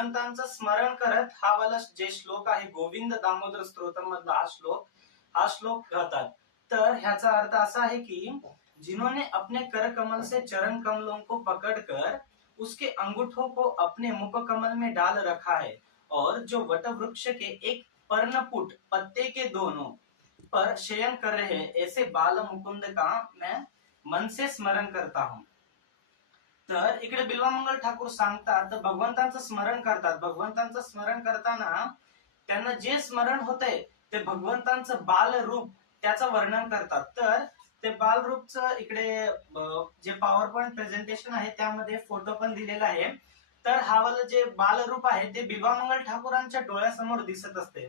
भगवंतांचं स्मरण करत हा वाला जे श्लोक आहे गोविंद दामोदर स्तोत्रम मधला हा श्लोक गातात. तर ह्याचा अर्थ असा आहे की जिन्होंने अपने कर कमल से चरण कमलों को पकड़कर उसके अंगूठों को अपने मुख कमल में डाल रखा है और जो वट वृक्ष के एक पर्णपुट पत्ते के दोनों पर शयन कर रहे हैं, ऐसे बाल मुकुंद का मैं मन से स्मरण करता हूँ. तर इकडे बिल्वामंगल ठाकूर सांगतात भगवंतांचं स्मरण करतात. भगवंतांचं स्मरण करताना त्यांना जे स्मरण होतंय ते भगवंतांचं बाल रूप त्याचं वर्णन करतात. तर ते बाल रूपचं इकडे जे पॉवर पॉइंट प्रेझेंटेशन आहे त्यामध्ये फोटो पण दिलेला आहे. तर हा वाला जे बाल रूप आहे ते बिल्वामंगल ठाकूरांच्या डोळ्यासमोर दिसत असते.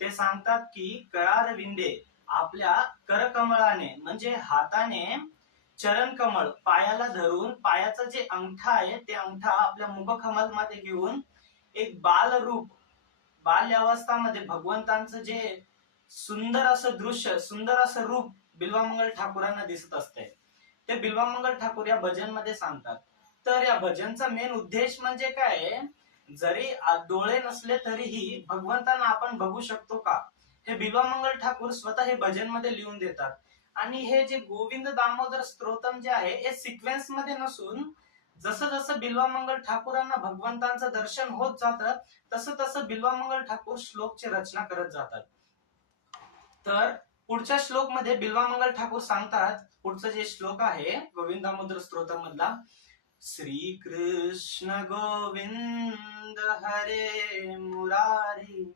ते सांगतात की करार विंदे आपल्या करकमळाने म्हणजे हाताने चरण कमळ पायाला धरून पायाचा जे अंगठा आहे ते अंगठा आपल्या मुखकमल मध्ये घेऊन एक बाल रूप बाल्यावस्थामध्ये भगवंतांचं जे सुंदर असं दृश्य सुंदर असं रूप बिल्वामंगल ठाकूरांना दिसत असते. ते बिल्वामंगल ठाकूर या भजन मध्ये सांगतात. तर या भजनचा मेन उद्देश म्हणजे काय, जरी डोळे नसले तरीही भगवंतांना आपण बघू शकतो का, हे बिल्वामंगल ठाकूर स्वतः हे भजन मध्ये लिहून देतात. आणि हे जे गोविंद दामोदर स्तोत्रम जे आहे हे सिक्वेन्स मध्ये नसून जसं जसं बिल्वामंगल ठाकूरांना भगवंतांचं दर्शन होत जातं तसं तसं बिल्वामंगल ठाकूर श्लोकची रचना करत जातात. तर पुढच्या श्लोक मध्ये बिल्वामंगल ठाकूर सांगतात, पुढचं जे श्लोक आहे गोविंद दामोदर स्तोत्रम मधला, श्री कृष्ण गोविंद हरे मुरारी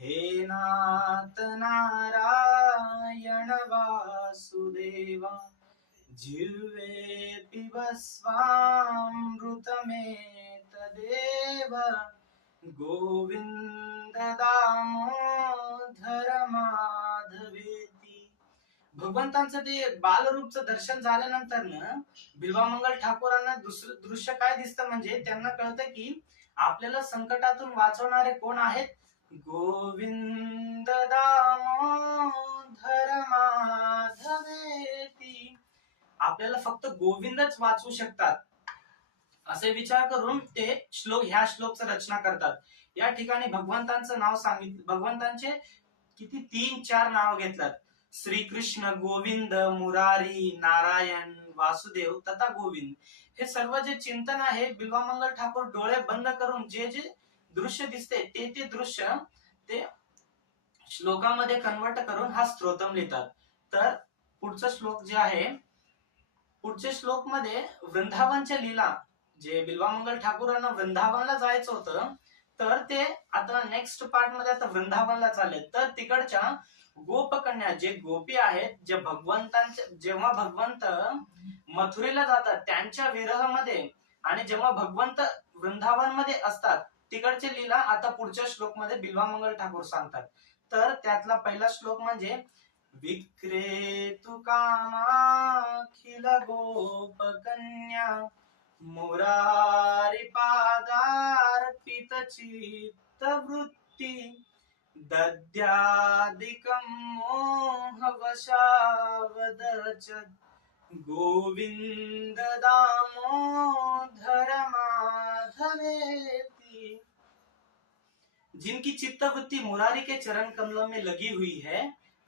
हे नाथ नारायण वासुदेवा जिह्वे पिबस्वामृतमेतदेव गोविंद दामोदर माधवेती. भगवंतांचं ते बालरूपचं दर्शन झाल्यानंतर ना बिल्वामंगल ठाकूरांना दुसरं दृश्य काय दिसतं, म्हणजे त्यांना कळतं की आपल्याला संकटातून वाचवणारे कोण आहेत, गोविंद दामोदर माधवेती. आपल्याला फक्त गोविंदच वाचवू शकतात असे विचार करून ते ह्या श्लोकचं रचना करतात. या ठिकाणी भगवंतांचं नाव सांगितलं, भगवंतांचे किती 3-4 नाव घेतलात, श्रीकृष्ण गोविंद मुरारी नारायण वासुदेव तथा गोविंद. हे सर्व जे चिंतन आहे बिल्वामंगल ठाकूर डोळे बंद करून जे जे दृश्य दिसते ते दृश्य ते श्लोकामध्ये कन्वर्ट करून हा स्तोत्रम लिहितात. तर पुढचा श्लोक जे आहे, पुढच्या श्लोक मध्ये वृंदावनच्या लीला, जे बिल्वामंगल ठाकूरांना वृंदावनला जायचं होतं तर ते आता नेक्स्ट पार्ट मध्ये आता वृंदावनला चालले. तर तिकडच्या गोपकन्या जे गोपी आहेत, जे भगवंतांच्या जेव्हा भगवंत मथुरेला जातात त्यांच्या विरहामध्ये आणि जेव्हा भगवंत वृंदावन मध्ये असतात तिकडचे लीला आता पुढच्या श्लोक मध्ये बिल्वामंगल ठाकूर सांगतात. तर त्यातला पहिला श्लोक म्हणजे विक्रेतु कामाखिल गोपकन्या मुरारी पादार्पित चित्त वृत्ती दद्यादिकं मोहवशावदचत् गोविंद दामोदर माधवेति. जिनकी चित्तवृत्ति मुरारी के चरण कमलों में लगी हुई है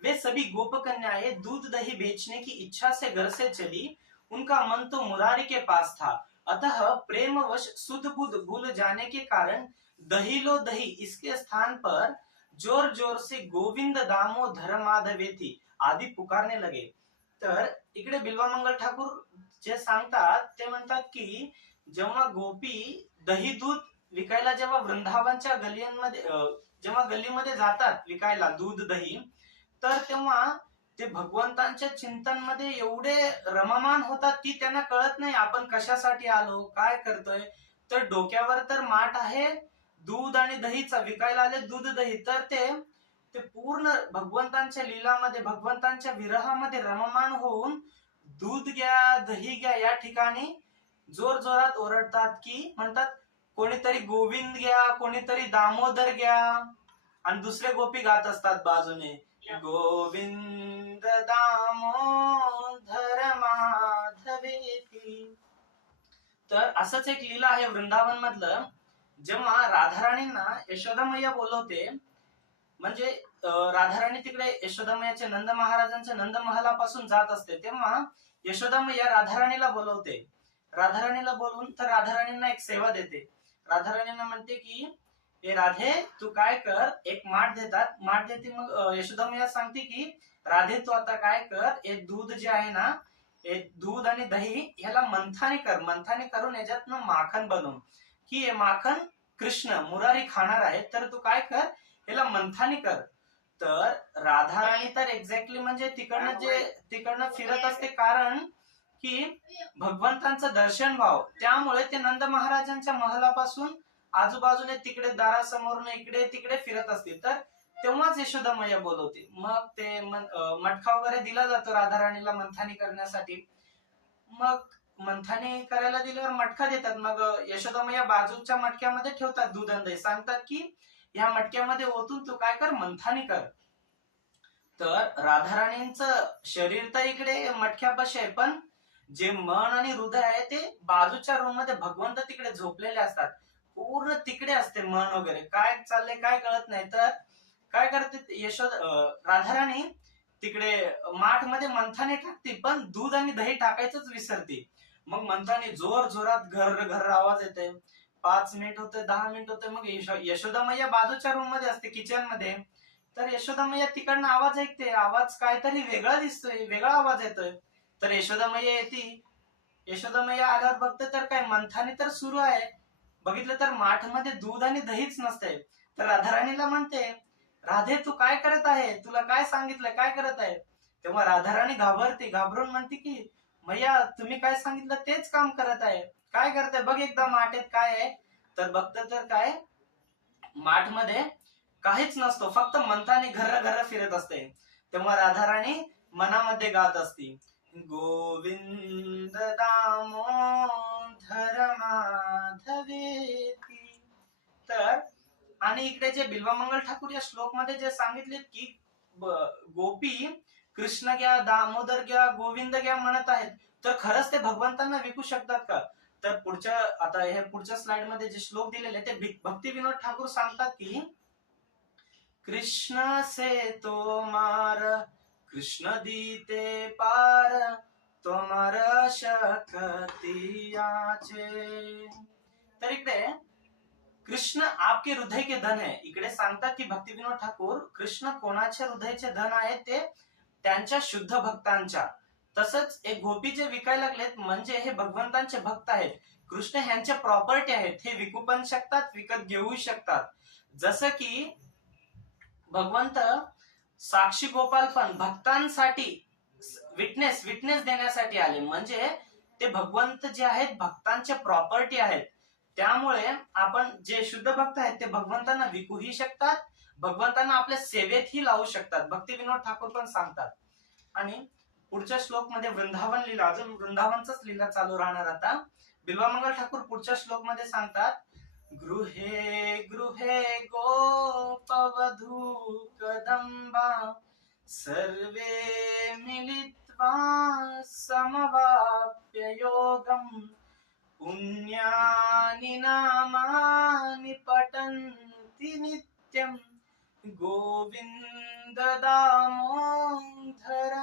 वे सभी गोपकन्याएं दूध दही बेचने की इच्छा से घर से चली. उनका मन तो मुरारी के पास था, अतः प्रेमवश सुध बुध भूल जाने के कारण दही लो दही इसके स्थान पर जोर जोर से गोविंद दामोदर माधवेती आदि पुकारने लगे. तर इकडे बिल्वामंगल ठाकूर जे सांगतात ते म्हणतात की जेव्हा गोपी दही दूध विकायला जेव्हा वृंदावनच्या गल्लीमध्ये जेव्हा गल्लीमध्ये जातात विकायला दूध दही, तर तेव्हा ते भगवंतांच्या चिंतन मध्ये एवढे रममान होतात की त्यांना कळत नाही आपण कशासाठी आलो काय करतोय. तर डोक्यावर तर माठ आहे दूध आणि दहीचा, विकायला आले दूध दही, तर ते पूर्ण भगवंतांच्या लीलामध्ये भगवंतांच्या विरहामध्ये रममान होऊन दूध घ्या दही घ्या या ठिकाणी जोर जोरात ओरडतात की म्हणतात कोणीतरी गोविंद घ्या कोणीतरी दामोदर घ्या, आणि दुसरे गोपी गात असतात बाजूने गोविंद दामोदर माधवेती. तर असंच एक लीला आहे वृंदावन मधलं, जेव्हा राधाराणींना यशोदा मैया बोलवते, म्हणजे राधाराणी तिकडे यशोदा मैयाचे नंद महाराजांच्या नंद महालापासून जात असते, तेव्हा यशोदा मैया राधाराणीला बोलवते. राधाराणीला बोलवून तर राधाराणींना एक सेवा देते. राधाराणींना म्हणते की ए राधे, तू काय कर, एक माठ देतात, माठ देते. मग यशोदा मैया सांगते की राधे, तू आता काय कर, एक दूध जे आहे ना, एक दूध आणि दही ह्याला मंथाने कर, मंथाने करून याच्यातनं माखन बनव, की हे माखन कृष्ण मुरारी खाणार आहे, तर तू काय कर, याला मंथाने कर. तर राधाराणी तर एक्झॅक्टली म्हणजे तिकडनं फिरत असते, कारण की भगवंतांचं दर्शन व्हावं, त्यामुळे ते नंद महाराजांच्या महलापासून आजूबाजूने तिकडे दारासमोरून इकडे तिकडे फिरत असते. तर तेव्हाच यशोदा मैया बोलवते. मग ते मटका वगैरे दिला जातो राधाराणीला मंथानी करण्यासाठी. मग मंथानी करायला दिल्यावर मटका देतात. मग यशोदा मैया बाजूच्या मटक्यामध्ये ठेवतात दूध आणि दही, सांगतात की ह्या मटक्यामध्ये ओतून तू काय कर, मंथानी कर. तर राधाराणींचं शरीर तर इकडे मटक्यापाशी आहे, पण जे मन आणि हृदय आहे ते बाजूच्या रूम मध्ये भगवंत तिकडे झोपलेले असतात. पूर्ण तिकडे असते मन वगैरे, काय चाललंय काय कळत नाही. तर काय करते राधाराणी, तिकडे माठ मध्ये मंथाने टाकते, पण दूध आणि दही टाकायचंच विसरते. मग मंथाने जोर जोरात घर घर आवाज येते. 5 मिनिट होते, 10 मिनिट होते. मग यशोदा मैया बाजूच्या रूम मध्ये असते, किचन मध्ये. तर यशोदा मैया तिकडनं आवाज ऐकते, आवाज काहीतरी वेगळा दिसतोय, वेगळा आवाज येतोय. तर यशोदा मैया येते. यशोदा मैया आल्यावर बघते तर काय, मंथाने तर सुरू आहे. बघितलं तर माठ मध्ये दूध आणि दहीच नसते. तर राधाराणीला म्हणते, राधे तू काय करत आहे, तुला काय सांगितलं, काय करत आहे. तेव्हा राधाराणी घाबरते, घाबरून म्हणते की मैया तुम्ही काय सांगितलं तेच काम करत आहे, काय करते बघ एकदा माठेत काय आहे. तर बघतं तर काय, माठ मध्ये काहीच नसतो, फक्त मंथाने घर घर फिरत असते. तेव्हा राधाराणी मनामध्ये गात असती, गोविंद दामोदर माधवेती. तर आणि इकडे जे बिल्वमंगल ठाकूर या श्लोक मध्ये जे सांगितले की गोपी कृष्ण घ्या, दामोदर घ्या, गोविंद घ्या म्हणत आहेत, तर खरंच ते भगवंतांना विकू शकतात का. तर पुढच्या स्लाइड मध्ये जे श्लोक दिलेले ते भक्ती विनोद ठाकूर सांगतात की कृष्ण से तोमार कृष्ण दीते पार तोमार शक्तियाचे. तर इकडे कृष्ण आपके हृदय के धन आहे, इकडे सांगतात की भक्ती विनोद ठाकूर कृष्ण कोणाच्या हृदयाचे धन आहे, ते त्यांच्या शुद्ध भक्तांच्या. तसंच एक गोपी जे विकायला लागलेत म्हणजे हे भगवंतांचे भक्त आहेत, कृष्ण ह्यांच्या प्रॉपर्टी आहेत, हे विकू पण शकतात, विकत घेऊ शकतात. जसं की भगवंत साक्षी गोपाल पण भक्तांसाठी विटनेस देण्यासाठी आले, म्हणजे ते भगवंत जे आहेत भक्तांचे प्रॉपर्टी आहेत. त्यामुळे आपण जे शुद्ध भक्त आहेत ते भगवंतांना विकूही शकतात, भगवंतांना आपल्या सेवेतही लावू शकतात, भक्ती विनोद ठाकूर पण सांगतात. आणि पुढच्या श्लोक मध्ये वृंदावन लीला, अजून वृंदावनचाच लीला चालू राहणार. आता बिल्वमंगल ठाकूर पुढच्या श्लोक मध्ये सांगतात, गृहे गृहे गोपवधू कदंबा सर्वे मिलित्वा समवाप्य योगम पुण्यानि नामानि पठन्ति नित्यं गोविंद दामोदर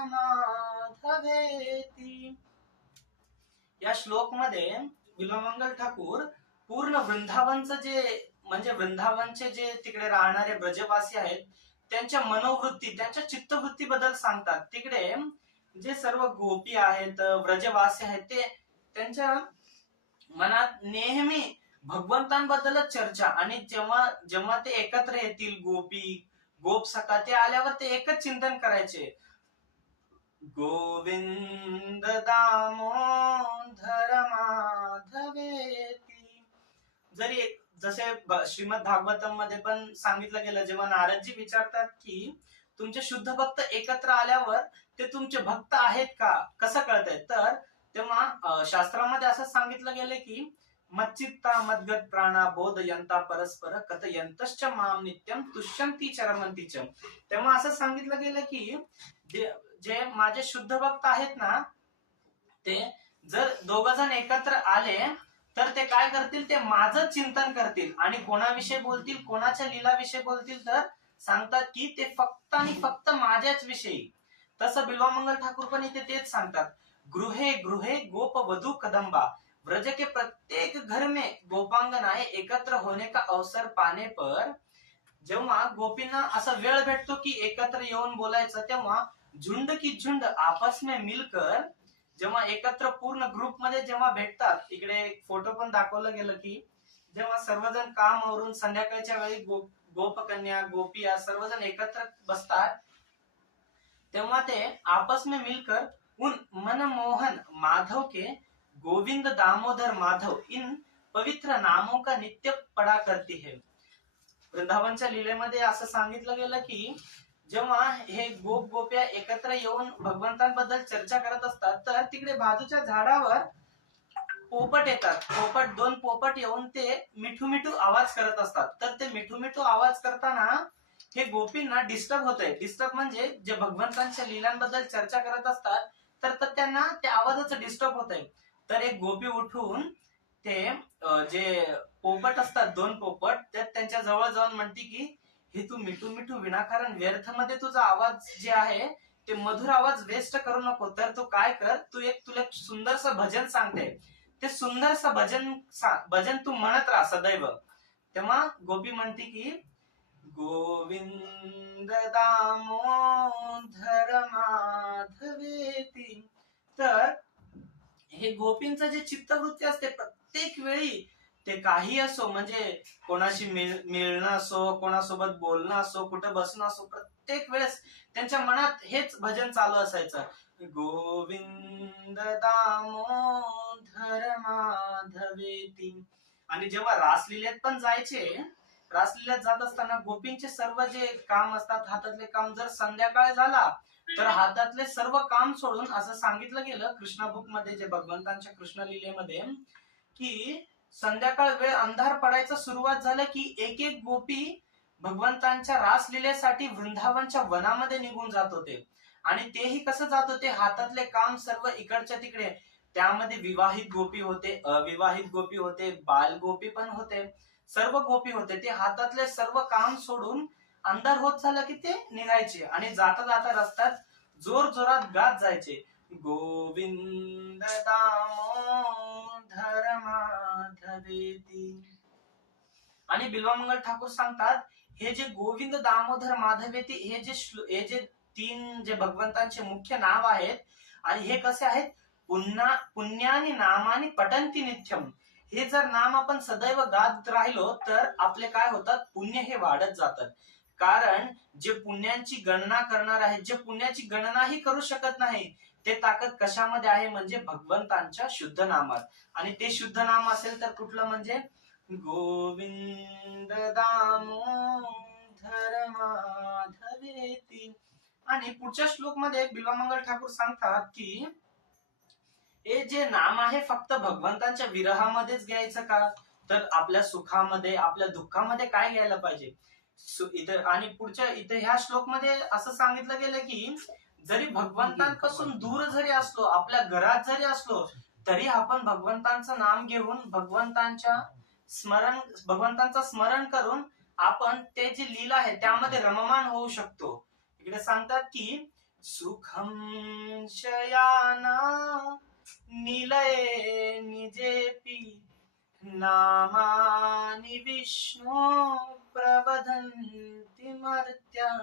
माधवेती. या श्लोक मध्ये बिल्वमंगल ठाकूर पूर्ण वृंदावनचं म्हणजे वृंदावनचे जे तिकडे राहणारे ब्रजवासी आहेत त्यांच्या मनोवृत्ती, त्यांच्या चित्तवृत्ती बद्दल सांगतात. तिकडे जे सर्व गोपी आहेत, ब्रजवासी आहेत, ते त्यांच्या मनात नेहमी भगवंतांबद्दलच चर्चा. आणि जेव्हा ते एकत्र येतील, गोप सखा ते आल्यावर ते एकच चिंतन करायचे, गोविंद दामोदर माधवेती. जरी जसे श्रीमद भागवतम मध्ये पण सांगितलं गेलं, जेव्हा नारदजी विचारतात की तुमचे शुद्ध भक्त एकत्र आल्यावर ते तुमचे भक्त आहेत का, कसं कळतंय. तर तेव्हा शास्त्रामध्ये असं सांगितलं गेलं की मच्चित्ता मद्गत प्राणा बोधयंता परस्पर कथयंतश्च माम नित्यम तुष्यंती चरमंती च. तेव्हा असं सांगितलं गेलं की जे माझे शुद्ध भक्त आहेत ना, ते जर दोघ जण एकत्र आले तर ते काय करतील, ते माझं चिंतन करतील आणि कोणाविषयी बोलतील, कोणाच्या लीलाविषयी बोलतील, तर सांगतात की ते फक्त आणि फक्त माझ्याच विषयी. तसं बिल्वामंगल ठाकूर पण इथे तेच सांगतात, गृहे गृहे गोप वधू कदंबा, ब्रज के प्रत्येक घर में गोपांगनाएं एकत्र होने का अवसर पाने पर, जेव्हा गोपींना असा वेळ भेटतो की एकत्र येऊन बोलायचं, तेव्हा झुंड की झुंड आपस में मिलकर, जेव्हा एकत्र पूर्ण ग्रुप मध्ये जेव्हा भेटतात, इकडे फोटो पण दाखवलं गेलं की जेव्हा सर्वजण काम आवरून संध्याकाळच्या वेळी गोपकन्या गोपिया सर्वजण एकत्र बसतात, तेव्हा ते आपस में मिलकर उन मनमोहन माधव के गोविंद दामोदर माधव इन पवित्र नामों का नित्य पडा करती है. वृंदावनच्या लीलेमध्ये असं सांगितलं गेलं की जेव्हा हे गोप गोप्या एकत्र येऊन भगवंतांबद्दल चर्चा करत असतात, तर तिकडे बाजूच्या झाडावर पोपट येतात. दोन पोपट येऊन ते मिठू मिठू आवाज करत असतात. तर ते मिठू मिठू आवाज करताना हे गोपींना डिस्टर्ब होतंय. डिस्टर्ब म्हणजे जे भगवंतांच्या लीलांबद्दल चर्चा करत असतात, तर त्यांना त्या आवाजाचं डिस्टर्ब होतंय. तर एक गोपी उठून ते जे पोपट असतात, दोन पोपट, त्यात त्यांच्या जवळ जाऊन म्हणते की हे तू मिठू मिठू विनाकारण व्यर्थ मध्ये तुझा आवाज जे आहे ते मधुर आवाज वेस्ट करू नको. तर तू काय कर, तुला सुंदरसं भजन सांगते, ते सुंदरसं भजन तू म्हणत राहा सदैव. तेव्हा गोपी म्हणते की गोविंद दामोदर माधवेती. तर हे गोपींचं जे चित्तवृत्ती असते, प्रत्येक वेळी ते काही असो, म्हणजे कोणाशी मिळणं असो, कोणासोबत बोलणं असो, कुठं बसणं असो, प्रत्येक वेळेस त्यांच्या मनात हेच भजन चालू असायचं, गोविंद दामोदर माधवेती. आणि जेव्हा रासलीलेत पण जायचे, रासलीलेत जात असताना गोपींचे सर्व जे काम असतात, हातातले काम, जर संध्याकाळ झाला तर हातातले सर्व काम सोडून, असं सांगितलं गेलं कृष्णा बुक मध्ये, जे भगवंतांच्या कृष्ण लीलेमध्ये, की संध्याकाळ वेळ अंधार पडायचं सुरुवात झालं की एक एक गोपी भगवंतांच्या रासलीलेसाठी वृंदावनच्या वनामध्ये निघून जात होते. आणि तेही कसं जात होते, हातातले काम सर्व इकडच्या तिकडे. त्यामध्ये विवाहित गोपी होते, अविवाहित गोपी होते, बाल गोपी पण होते, सर्व गोपी होते. ते हातातले सर्व काम सोडून अंधार होत झालं की ते निघायचे आणि जाता जाता रस्त्यात जोर जोरात गात जायचे, गोविंद दामोदर माधवेती. आणि बिल्वामंगल ठाकूर सांगतात, हे जे गोविंद दामोदर माधवेती, हे जे तीन जे भगवंतांचे मुख्य नाव आहेत, आणि हे कसे आहेत, पुण्यानी नामानी पठंती नित्यम. हे जर नाम आपण सदैव गात राहिलो तर आपले काय होतात, पुण्य हे वाढत जातात. कारण जे पुण्यांची गणना करणार आहेत, जे पुण्याची गणनाही करू शकत नाही, ते ताकद कशामध्ये आहे, म्हणजे भगवंतांच्या शुद्ध नामात. आणि ते शुद्ध नाम असेल तर कुठलं, म्हणजे गोविंद दामोदर माधवेती. आणि पुढच्या श्लोक मध्ये बिल्वामंगल ठाकूर सांगतात की हे जे नाम आहे फक्त भगवंतांच्या विरहामध्येच घ्यायचं का, तर आपल्या सुखामध्ये, आपल्या दुःखामध्ये काय घ्यायला पाहिजे. इथे आणि पुढच्या इथे ह्या श्लोक मध्ये असं सांगितलं गेलं की जरी भगवंतांपासून दूर जरी असलो, आपल्या घरात जरी असलो, तरी आपण भगवंतांचं नाम घेऊन भगवंतांचं स्मरण करून आपण ते जी लीला आहे त्यामध्ये रममान होऊ शकतो. इकडे सांगतात की सुखम शयाना निलये निजेपी नामानि विष्णु प्रवदन्ति मर्त्या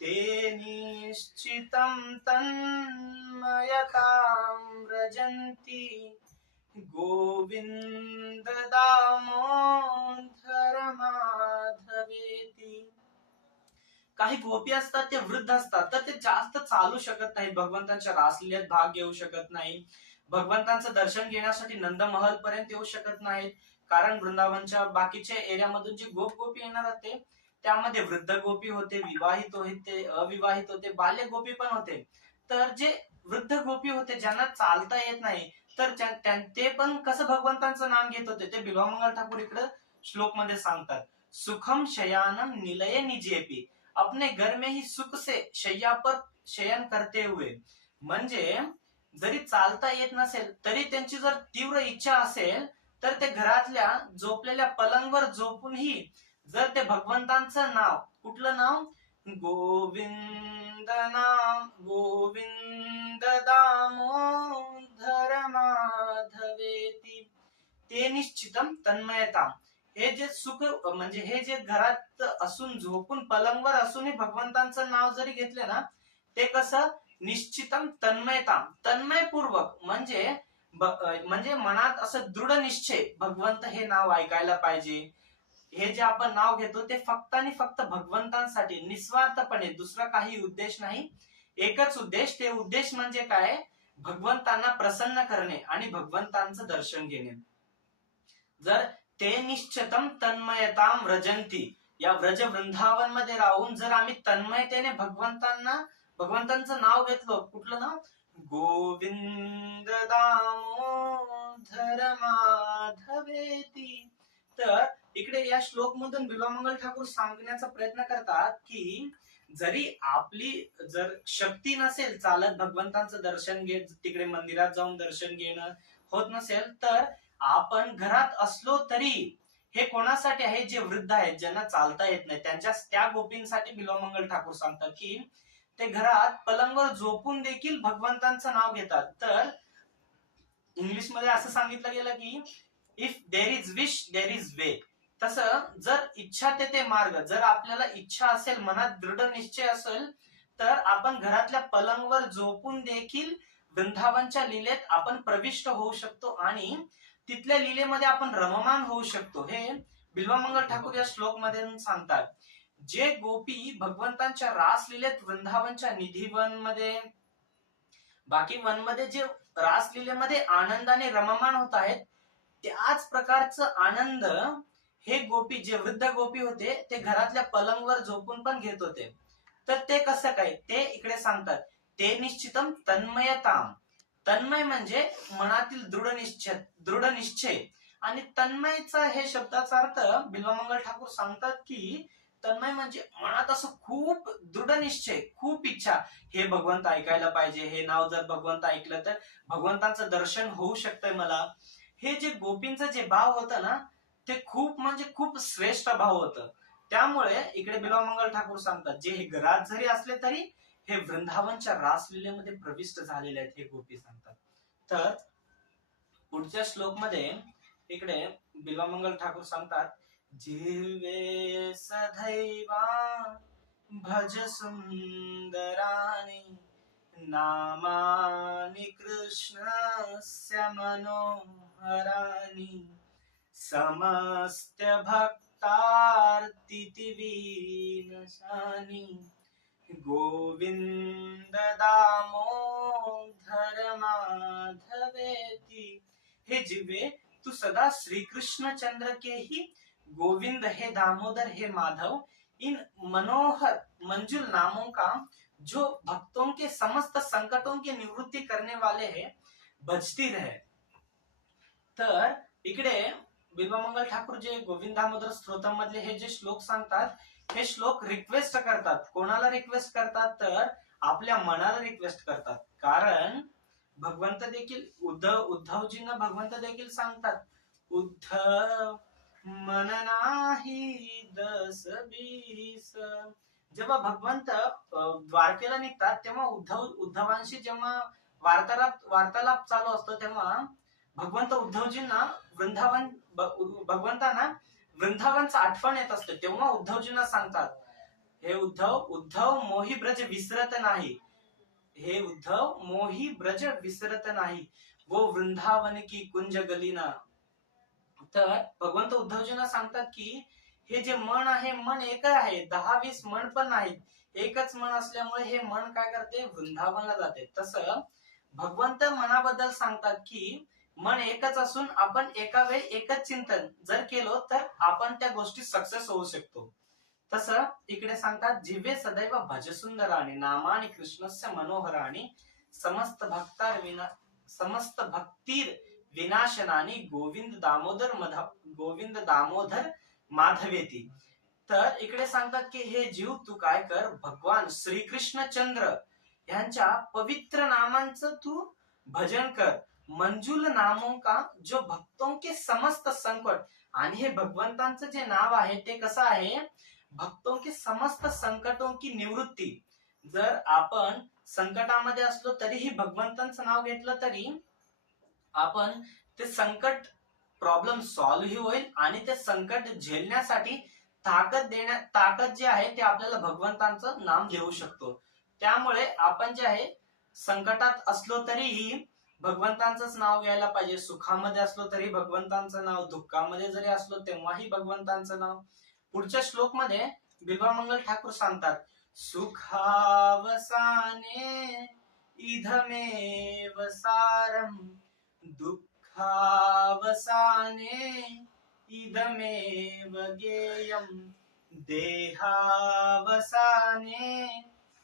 ते निश्चितं तन्मयतां व्रजन्ति गोविंद दामोदर माधवेती. काही गोपी असतात, ते वृद्ध असतात, तर ते जास्त चालू शकत नाहीत, भगवंतांच्या रासलीलेत भाग घेऊ शकत नाही, भगवंतांचं दर्शन घेण्यासाठी नंदमहल पर्यंत येऊ शकत नाहीत. कारण वृंदावनच्या बाकीच्या एरियामधून जे गोपी येणार होते त्यामध्ये वृद्ध गोपी होते, विवाहित होते, अविवाहित होते, बाल्य गोपी पण होते. तर जे वृद्ध गोपी होते, ज्यांना चालता येत नाही, तर ते पण कसं भगवंतांचं नाम घेत होते, ते बिल्वामंगल ठाकूर इकडे श्लोक मध्ये सांगतात, सुखम शयानम निलये निजेपी, अपने घर में ही सुख से शय्या पर शयन करते हुए. म्हणजे जरी चालता येत नसेल तरी त्यांची जर तीव्र इच्छा असेल तर ते घरातल्या झोपलेल्या पलंगवर झोपूनही जर ते भगवंतांचं नाव, कुठलं नाव, गोविंद नाम, गोविंद दामोदर माधवेती, ते निश्चितम तन्मयता, हे जे सुख म्हणजे हे जे घरात असून झोपून पलंगवर असूनही भगवंतांचं नाव जरी घेतले ना, ते कसं, निश्चितम तन्मयता, तन्मयपूर्वक, म्हणजे मनात असं दृढ निश्चय, भगवंत हे नाव ऐकायला पाहिजे, हे जे आपण नाव घेतो ते फक्त आणि फक्त भगवंतांसाठी, निस्वार्थपणे, दुसरा काही उद्देश नाही, एकच उद्देश, ते उद्देश म्हणजे काय, भगवंतांना प्रसन्न करणे आणि भगवंतांचं दर्शन घेणे. जर ते निश्चितम तन्मयताम व्रजंती, या व्रज वृंदावन मध्ये राहून जर आम्ही तन्मयतेने भगवंतांचं नाव घेतलं, कुठलं नाव, गोविंद दामोदर माधवेती, तर इकडे या श्लोक मधून बिल्वामंगल ठाकूर सांगण्याचा प्रयत्न करतात की जरी आपली जर शक्ती नसेल, चालत भगवंतांचं दर्शन घेत, तिकडे मंदिरात जाऊन दर्शन घेणं होत नसेल, तर आपण घरात असलो तरी हे कोणासाठी आहे, जे वृद्ध आहेत, ज्यांना चालता येत नाही, त्या गोपींसाठी बिल्वामंगल ठाकूर सांगतात की ते घरात पलंगवर झोपून देखील भगवंतांचं नाव घेतात. तर इंग्लिश मध्ये असं सांगितलं गेलं की if there is wish there is way, तसं जर इच्छा ते मार्ग, जर आपल्याला इच्छा असेल, मनात दृढ निश्चय असेल, तर आपण घरातल्या पलंगवर झोपून देखील वृंदावनच्या लीलेत आपण प्रविष्ट होऊ शकतो आणि तिथल्या लीलेमध्ये आपण रममान होऊ शकतो. हे बिल्वामंगल ठाकूर या श्लोक मध्ये सांगतात. जे गोपी भगवंतांच्या रास लीलेत वृंदावनच्या निधिवन मध्ये, बाकी वन मध्ये जे रास लीलेमध्ये आनंदाने रममान होत आहेत, त्याच प्रकारचं आनंद हे गोपी, जे वृद्ध गोपी होते, ते घरातल्या पलंगवर झोपून पण घेत होते. तर ते कसं काय, ते इकडे सांगतात. ते निश्चितम तन्मयताम, तन्मय म्हणजे मनातील दृढ निश्चय, आणि तन्मयचा हे शब्दाचा अर्थ बिल्वामंगल ठाकूर सांगतात की तन्मय म्हणजे मनात असं खूप दृढ निश्चय, खूप इच्छा, हे भगवंत ऐकायला पाहिजे, हे नाव जर भगवंत ऐकलं तर भगवंतांचं दर्शन होऊ शकतंय मला. हे जे गोपींचं जे भाव होतं ना, ते खूप म्हणजे खूप श्रेष्ठ भाव होतं. त्यामुळे इकडे बिल्वामंगल ठाकूर सांगतात, जे हे घरात जरी असले तरी हे वृंदावनच्या रासलीलेमध्ये प्रविष्ट झालेले आहेत, हे गोपी सांगतात. तर पुढच्या श्लोक मध्ये इकडे बिल्वामंगल ठाकूर सांगतात, जिह्वे सदैवा भज सुंदरानि नामानि कृष्णस्य मनोहरानि समस्त भक्तार्तिविनाशानि गोविंद दामोदर माधवेती. हे जिव्हे तू सदा श्री कृष्ण चंद्र के ही गोविंद, हे दामोदर, हे माधव, इन मनोहर मंजुल नामों का जो भक्तों के समस्त संकटों की निवृत्ती करने वाले हैं, भजती रहे. तर इकडे बिल्वामंगल ठाकूर जे गोविंद दामोदर स्तोत्रम मधले हे जे श्लोक सांगतात, हे श्लोक रिक्वेस्ट करतात. कोणाला रिक्वेस्ट करतात, तर आपल्या मनाला रिक्वेस्ट करतात. कारण भगवंत देखील उद्धवजींना भगवंत देखील सांगतात, उद्धव मन नाही 10-20. जेव्हा भगवंत द्वारकेला निघतात, तेव्हा उद्धवांशी जेव्हा वार्तालाप चालू असतो, तेव्हा भगवंत उद्धवजींना भगवंतांना वृंदावनचं आठवण येत असते. तेव्हा उद्धवजींना सांगतात, हे उद्धव मोही ब्रज विसरत नाही, हे उद्धव मोही ब्रज विसरत नाही, वो वृंदावन की कुंज गलीना. तर भगवंत उद्धवजींना सांगतात की हे जे मन आहे, मन एक आहे, 10-20 मन पण नाहीत, एकच मन असल्यामुळे हे मन काय करते, वृंदावनला जाते. तसं भगवंत मनाबद्दल सांगतात की मन एकच असून आपण एका वेळी एकच चिंतन जर केलो तर आपण त्या गोष्टी सक्सेस होऊ शकतो. तसं इकडे सांगतात, जिव्हे सदैव भजसुंदराणी नामानि कृष्णस्य मनोहराणी समस्त भक्तीर विनाशनानी गोविंद दामोदर माधवेती. तर इकडे सांगतात की हे जीव तू काय कर, भगवान श्रीकृष्ण चंद्र यांच्या पवित्र नामांचं तू भजन कर मंजुल नामों का जो भक्तों के समस्त संकट, आणि हे भगवंतांचं जे नाव आहे ते कसं आहे, भक्तों के समस्त संकटों की निवृत्ती. जर आपण संकटामध्ये असलो तरीही भगवंतांचं नाव घेतलं तरी आपण ते संकट प्रॉब्लेम सॉल्व्ह होईल आणि ते संकट झेलण्यासाठी ताकद जे आहे ते आपल्याला भगवंतांचं नाम घेऊ शकतो. त्यामुळे आपण जे आहे संकटात असलो तरीही भगवंतांचंच नाव घ्यायला पाहिजे. सुखामध्ये असलो तरी भगवंतांचं नाव, दुःखामध्ये जरी असलो तेव्हाही भगवंतांचं नाव. पुढच्या श्लोक मध्ये बिल्वामंगल ठाकूर सांगतात, सुखावसाने इधमेव सारम, दुःखावसाने इदमेव गेयम, देहावसाने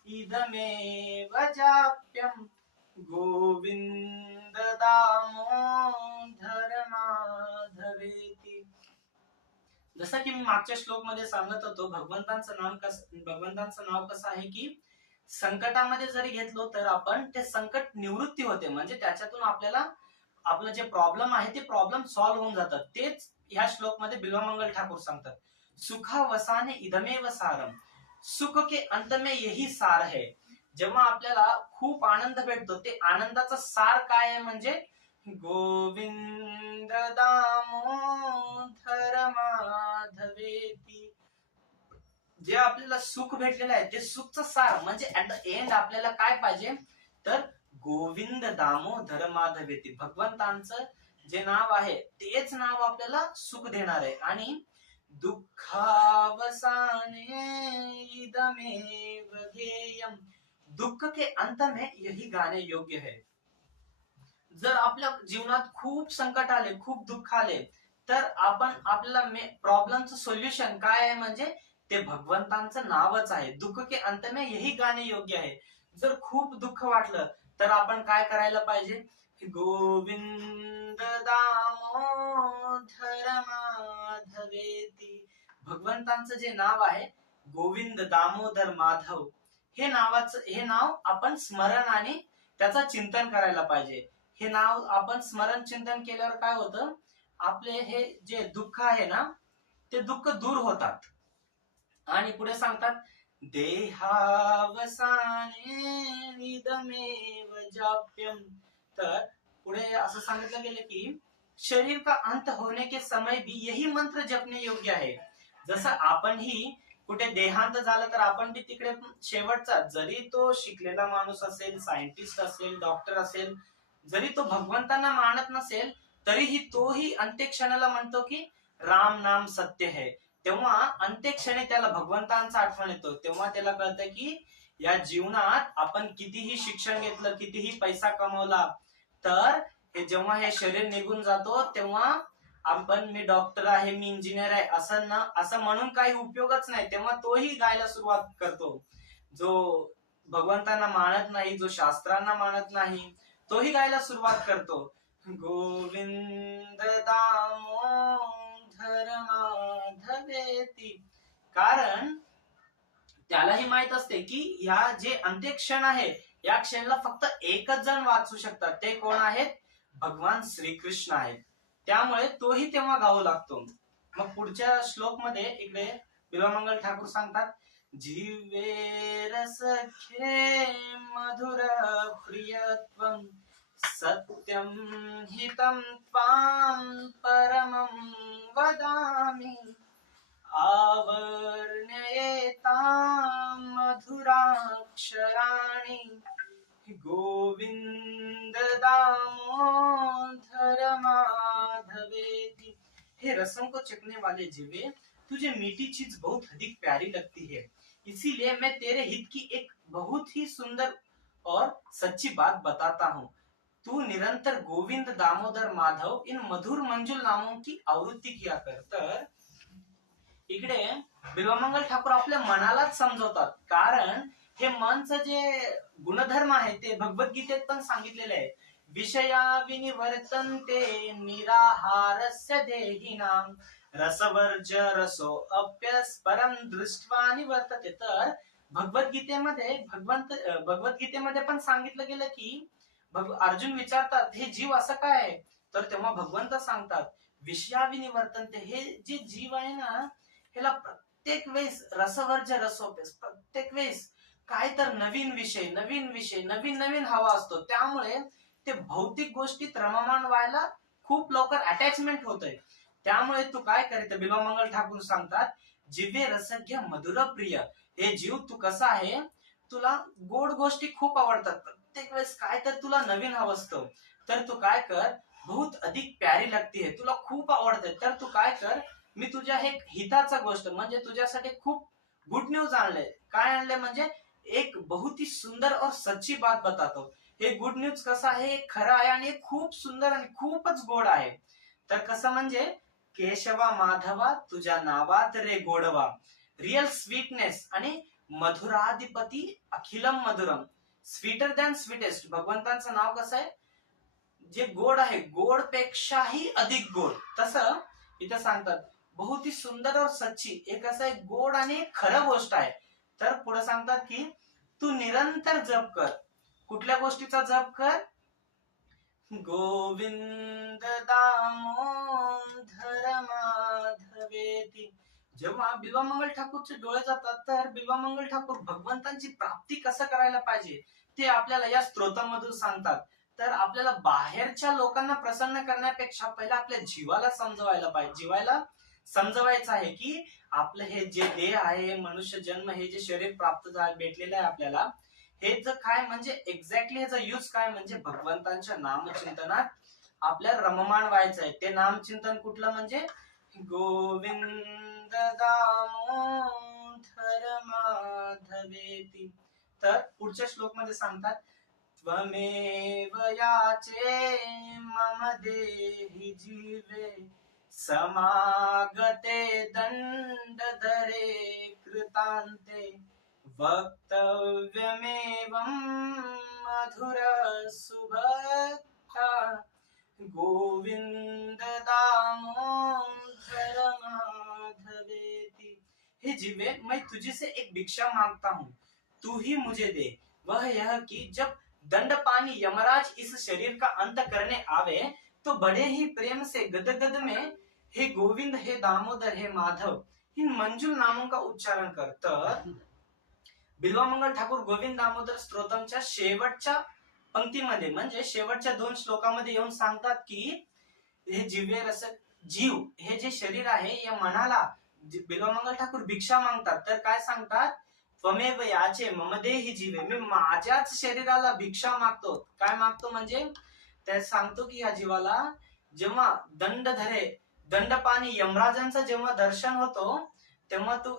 इदमेव जाप्यम, गोविंद दामोदर माधवेती. जसं की मी मागच्या श्लोक मध्ये सांगत होतो, भगवंतांचं नाव कसं आहे की संकटामध्ये जरी घेतलो तर आपण ते संकट निवृत्ती होते, म्हणजे त्याच्यातून आपल्याला आपलं जे प्रॉब्लेम आहे ते प्रॉब्लेम सॉल्व्ह होऊन जातात. तेच ह्या श्लोक मध्ये बिल्वमंगल ठाकूर सांगतात, सुखा वसाने इदमेव सारम, सुख के अंत में यही सार है. जेव्हा आपल्याला खूप आनंद भेटतो ते आनंदाचा सार काय आहे, म्हणजे गोविंद दामोदर माधवेती. जे आपल्याला सुख भेटलेलं आहे ते सुखचं सार म्हणजे ऍट द एंड आपल्याला काय पाहिजे, तर गोविंद दामोदर माधवेती, भगवंतांचं जे नाव आहे तेच नाव आपल्याला सुख देणार आहे. आणि दुःखावसाने इदमेव गेयम, दुःख के अंत में यही गाणे योग्य है. जर आपल्या जीवनात खूप संकट आले, खूप दुःख आले, तर आपण आपल्याला प्रॉब्लेमचं सोल्युशन काय आहे, म्हणजे ते भगवंतांचं नावच आहे. दुःख के अंत में यही गाणे योग्य आहे. जर खूप दुःख वाटलं तर आपण काय करायला पाहिजे, गोविंद दामोदर माधवेती. भगवंतांचं जे नाव आहे गोविंद दामोदर माधव, हे नाव आपण स्मरण आणि त्याचं चिंतन करायला पाहिजे. हे नाव आपण स्मरण चिंतन केल्यावर काय होतं, आपले हे जे दुःख आहे ना ते दुःख दूर होतात. आणि पुढे सांगतात, देहावसाने इदमेव जाप्यम. तर पुढे असं सांगितलं गेलं की शरीर का अंत होने के समय भी यही मंत्र जपणे योग्य आहे. जसं आपणही कुठे देहांत झालं तर आपण बी तिकडे शेवटचा, जरी तो शिकलेला माणूस असेल, सायंटिस्ट असेल, डॉक्टर असेल, जरी तो भगवंतांना मानत नसेल तरीही तोही अंत्यक्षणाला म्हणतो की राम नाम सत्य है. तेव्हा अंत्यक्षणी त्याला भगवंतांचा आठवण येतो. तेव्हा त्याला कळतं की या जीवनात आपण कितीही शिक्षण घेतलं, कितीही पैसा कमवला, तर हे जेव्हा हे शरीर निघून जातो तेव्हा आपण मी डॉक्टर आहे, मी इंजिनियर आहे असं म्हणून काही उपयोगच नाही. तेव्हा तोही गायला सुरुवात करतो. जो भगवंतांना मानत नाही, जो शास्त्रांना मानत नाही, तोही गायला सुरुवात करतो, गोविंद दामोदर माधवेती. कारण त्यालाही माहित असते की या जे अंत्यक्षण आहे या क्षणाला फक्त एकच जण वाचू शकतात, ते कोण आहेत, भगवान श्रीकृष्ण आहेत. त्यामुळे तोही तेव्हा गाऊ लागतो. मग पुढच्या श्लोक मध्ये इकडे बिल्वमंगल ठाकूर सांगतात, जीवे सखे मधुर प्रियत्वम, सत्यम हितम त्वाम परमं वदामि, आवर्ण्येतां मधुराक्षराणि, गोविंद दामोदर माधवेती. हे रसों को चखने वाले जीवे, तुझे मीठी चीज बहुत अधिक प्यारी लगती है, इसीलिए मैं तेरे हित की एक बहुत ही सुंदर और सच्ची बात बताता हूँ. तू निरंतर गोविंद दामोदर माधव इन मधुर मंजुल नामों की आवृत्ती किया कर. तर इकडे बिल्वमंगल ठाकूर आपल्या मनालाच समजवतात, कारण हे मनचं जे गुणधर्म आहे ते भगवद्गीतेत पण सांगितलेले आहे. विषया विनिवर्तन्ते निराहारस्य देहिनां, रसवर्ज रसो अप्यस परम दृष्ट्वा निवर्तते. तर भगवद्गीतेमध्ये पण सांगितलं गेलं की अर्जुन विचारतात हे जीव असं काय आहे, तर तेव्हा भगवंत सांगतात विषयाविनिवर्तनते, हे जे जीव आहे ना ह्याला प्रत्येक वेळेस रसवर्ज रसोपेस, प्रत्येक वेळेस काय तर नवीन विषय नवीन नवीन हवा असतो, त्यामुळे ते भौतिक गोष्टीत रममाण व्हायला खूप लवकर अटॅचमेंट होतंय. त्यामुळे तू काय करते, बिल्वमंगल ठाकूर सांगतात जिवे रसज्ञ मधुर प्रिय, हे जीव तू कसा आहे, तुला गोड गोष्टी खूप आवडतात, प्रत्येक वेळेस काय तर तुला नवीन हवं असतं, तर तू काय कर, बहुत अधिक प्यारी लागती है, तुला खूप आवडते, तर तू काय कर, मी तुझ्या हे हिताचा गोष्ट म्हणजे तुझ्यासाठी खूप गुड न्यूज आणले. काय आणले म्हणजे एक बहुत ही सुंदर और सच्ची बात बतातो. हे गुड न्यूज कसं आहे, खरं आहे आणि खूप सुंदर आणि खूपच गोड आहे. तर कसं म्हणजे केशवा माधवा तुझ्या नावात रे गोडवा, रिअल स्वीटनेस आणि मधुराधिपती अखिलम मधुरम, स्वीटर दॅन स्वीटेस्ट. भगवंतांचं नाव कसं आहे, जे गोड आहे, गोड पेक्षाही अधिक गोड. तसं इथं सांगतात बहुत ही सुंदर और सच्ची, एक असं एक गोड आणि खरं गोष्ट आहे. तर पुढे सांगतात की तू निरंतर जप कर. कुठल्या गोष्टीचा जप कर, गोविंद दामोदर माधवेती. जेव्हा बिल्वमंगल ठाकूरचे डोळे जातात, तर बिल्वमंगल ठाकूर भगवंतांची प्राप्ती कसं करायला पाहिजे ते आपल्याला या स्तोत्रामधून सांगतात. तर आपल्याला बाहेरच्या लोकांना प्रसन्न करण्यापेक्षा पहिला आपल्या जीवाला समजवायला पाहिजे, जीवाला समजवायचं आहे की आपलं हे जे देह आहे, मनुष्य जन्म, हे जे शरीर प्राप्त भेटलेलं आहे आपल्याला, हे जर काय म्हणजे एक्झॅक्टली ह्याचा यूज काय म्हणजे भगवंतांच्या नामचिंतनात आपल्या रममाण व्हायचं आहे. ते नामचिंतन कुठलं म्हणजे गोविंद दामोदर माधवेती. तर पुढच्या श्लोक मध्ये सांगतात त्वमेव याचे मम देहि जीवे, समागते दंडधरे कृतांते, वक्तव्यमेवं मधुर सुभक्ता, गोविंद दामोदर माधवेती. हे जीवे, मैं तुझे से एक भिक्षा मांगता हूँ, तू ही मुझे दे, वह यह कि जब दंड पानी यमराज इस शरीर का अंत करने आवे, तो बड़े ही प्रेम से गदगद में हे गोविंद, हे दामोदर, हे माधव, इन मंजूल नामों का उच्चारण कर. तर बिल्वमंगल ठाकूर गोविंद दामोदर स्तोत्रमच्या शेवटच्या पंक्तीमध्ये म्हणजे शेवटच्या 2 श्लोकामध्ये येऊन सांगतात की हे जिव्हे रस जीव, हे जे शरीर आहे या मनाला बिल्वमंगल ठाकूर भिक्षा मागतात. तर काय सांगतात, त्वमेव याचे मम देहि जीवे, मी माझ्याच शरीराला भिक्षा मागतो. काय मागतो म्हणजे त्या सांगतो की या जीवाला जेव्हा दंडपाणी यमराजांचं जेव्हा दर्शन होतो, तेव्हा तू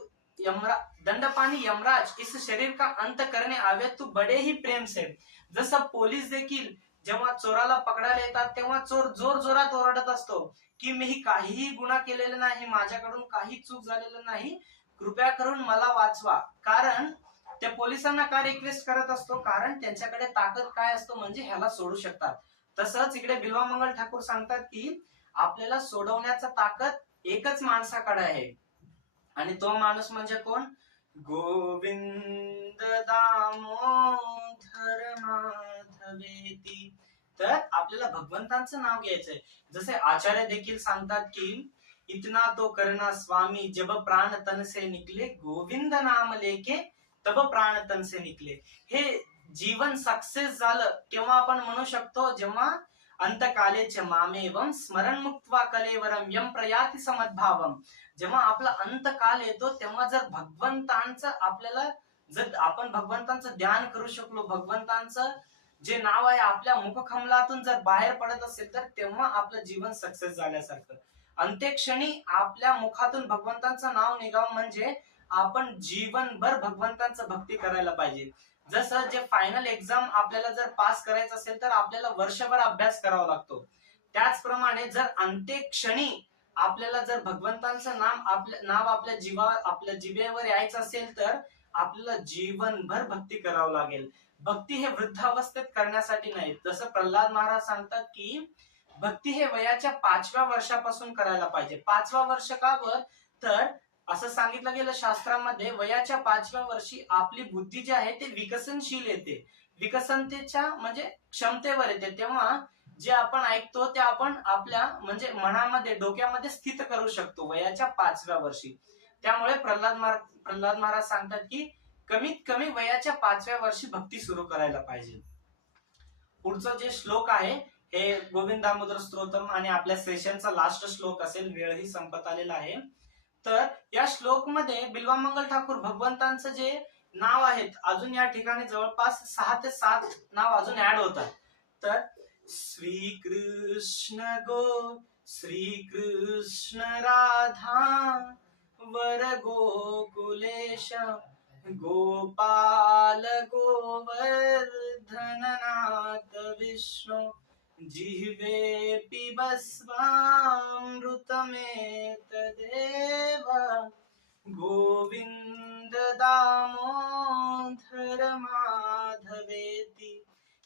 दंडपाणी यमराज इस शरीर का अंत करने आवे तू बडे ही प्रेम से. जसं पोलीस देखील जेव्हा चोराला पकडायला येतात तेव्हा चोर जोर जोरात ओरडत असतो की मी काहीही गुन्हा केलेला नाही, माझ्याकडून काही चूक झालेलं नाही, कृपया करून मला वाचवा. कारण त्या पोलिसांना काय रिक्वेस्ट करत असतो, कारण त्यांच्याकडे ताकद काय असतो म्हणजे ह्याला सोडू शकतात. तसंच इकडे बिल्वमंगल ठाकूर सांगतात की आपल्याला सोडवण्याचा ताकद एकच माणसाकडे आहे, आणि तो माणूस म्हणजे कोण, गोविंद दामोदर माधवेती. तर आपल्याला भगवंतांचं नाव घ्यायचंय. जसे आचार्य देखील सांगतात की इतना तो करना स्वामी जब प्राण तन से निकले, गोविंद नाम लेके तब प्राण तन से निकले. हे जीवन सक्सेस झालं केव्हा आपण म्हणू शकतो, जेव्हा अंतकालेच मामेवम स्मरण मुक्त्वा कलेवरम यम प्रयाति समद्भावम. जेव्हा आपला अंतकाल येतो तेव्हा जर भगवंतांचं आपल्याला, जर आपण भगवंतांचं ध्यान करू शकलो, भगवंतांचं जे नाव आहे आपल्या मुखकमलातून जर बाहेर पडत असेल, तर तेव्हा आपलं जीवन सक्सेस झाल्यासारखं. अंत्यक्षणी आपल्या मुखातून भगवंतांचं नाव निघावं म्हणजे आपण जीवनभर भगवंतांचं भक्ती करायला पाहिजे. जसं जे फायनल एक्झाम आपल्याला जर पास करायचं असेल तर आपल्याला वर्षभर अभ्यास करावा लागतो, त्याचप्रमाणे जर अंत्यक्षणी आपल्याला जर भगवंतांचं नाव आपल्या जिभेवर यायचं असेल तर आपल्याला जीवनभर भक्ती करावं लागेल. भक्ती हे वृद्धावस्थेत करण्यासाठी नाही. जसं प्रल्हाद महाराज सांगतात की भक्ती हे वयाच्या 5व्या वर्षापासून करायला पाहिजे. 5वं वर्ष का बर, तर असं सांगितलं गेलं शास्त्रामध्ये, वयाच्या 5व्या वर्षी आपली बुद्धी जी आहे ते विकसनशील येते. विकसनतेच्या म्हणजे क्षमतेवर येते, तेव्हा जे आपण ऐकतो ते आपण आपल्या म्हणजे मनामध्ये डोक्यामध्ये स्थित करू शकतो वयाच्या 5व्या वर्षी. त्यामुळे प्रल्हाद महाराज सांगतात की कमीत कमी वयाच्या 5व्या वर्षी भक्ती सुरू करायला पाहिजे. पुढचं जे श्लोक आहे हे गोविंद दामोदर स्तोत्रम आणि आपल्या सेशनचा लास्ट श्लोक असेल, वेळही संपत आलेला आहे. तर या श्लोक मध्ये बिल्वामंगल ठाकूर भगवंतांचं जे नाव आहेत अजून या ठिकाणी जवळपास 6 ते 7 नाव अजून ऍड होतात. तर श्रीकृष्ण राधा वर गोकुलेश गोपाल गोवर्धननाथ विष्णु जिह्वे पिबस्वामृतमेतदेव गोविंद दामोदर माधवेति.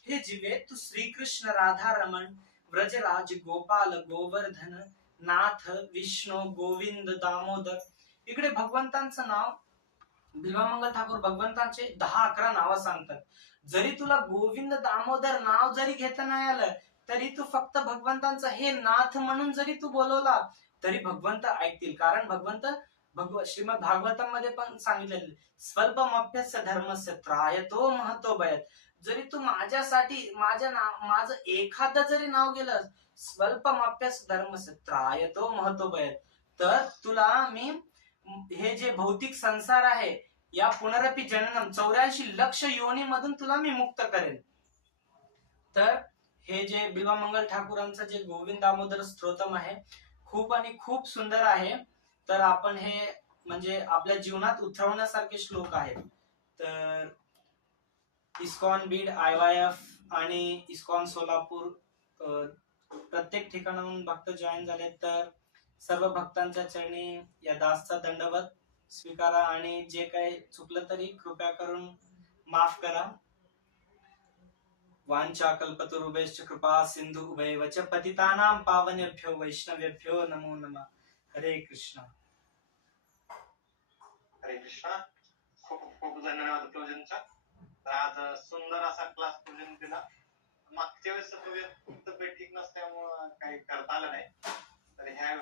हे जीवे तू श्रीकृष्ण राधा रमण व्रजराज गोपाल गोवर्धन नाथ विष्णू गोविंद दामोदर. इकडे भगवंतांचं नाव बिल्वामंगल ठाकूर भगवंतांचे 10-11 नावं सांगतात. जरी तुला गोविंद दामोदर नाव जरी घेता नाही आलं तरी तू फक्त भगवंतांचं हे नाथ म्हणून जरी तू बोलवला तरी भगवंत ऐकतील. कारण भगवंत श्रीमद भागवतम मध्ये पण सांगितलेले स्वल्पमप्यस्य धर्मस्य त्रायतो महतो भयत. जरी तू माझ्यासाठी माझं एखादं जरी नाव गेलं स्वल्पमप्यस्य धर्मस्य त्रायतो महतो भयत, तर तुला मी हे जे भौतिक संसार आहे या पुनरपी जननम 84 लक्ष योनीमधून तुला मी मुक्त करेन. तर हे जे बिल्वामंगल ठाकूरांचं जे गोविंद दामोदर स्तोत्रम आहे खूप आणि खूप सुंदर आहे. तर आपण हे म्हणजे आपल्या जीवनात उतरवण्यासारखे श्लोक आहेत. तर इस्कॉन बीड, IYF आणि इस्कॉन सोलापूर प्रत्येक ठिकाणाहून भक्त जॉईन झाले. तर सर्व भक्तांच्या चरणी या दासचा दंडवत स्वीकारा आणि जे काही चुकलं तरी कृपया करून माफ करा. वांछा कल्पतरुभ्यश्च कृपा सिंधु उभयव च पतितानां पावनेभ्यो वैष्णवेभ्यो नमो नमः. हरे कृष्ण. हरे कृष्णा. खूप खूप धन्यवाद प्रोजनचा. आज सुंदर असा क्लास प्रोजन दिला. मागच्या वेळेस तब्येत ठीक नसल्यामुळं काही करता आलं नाही, तर ह्या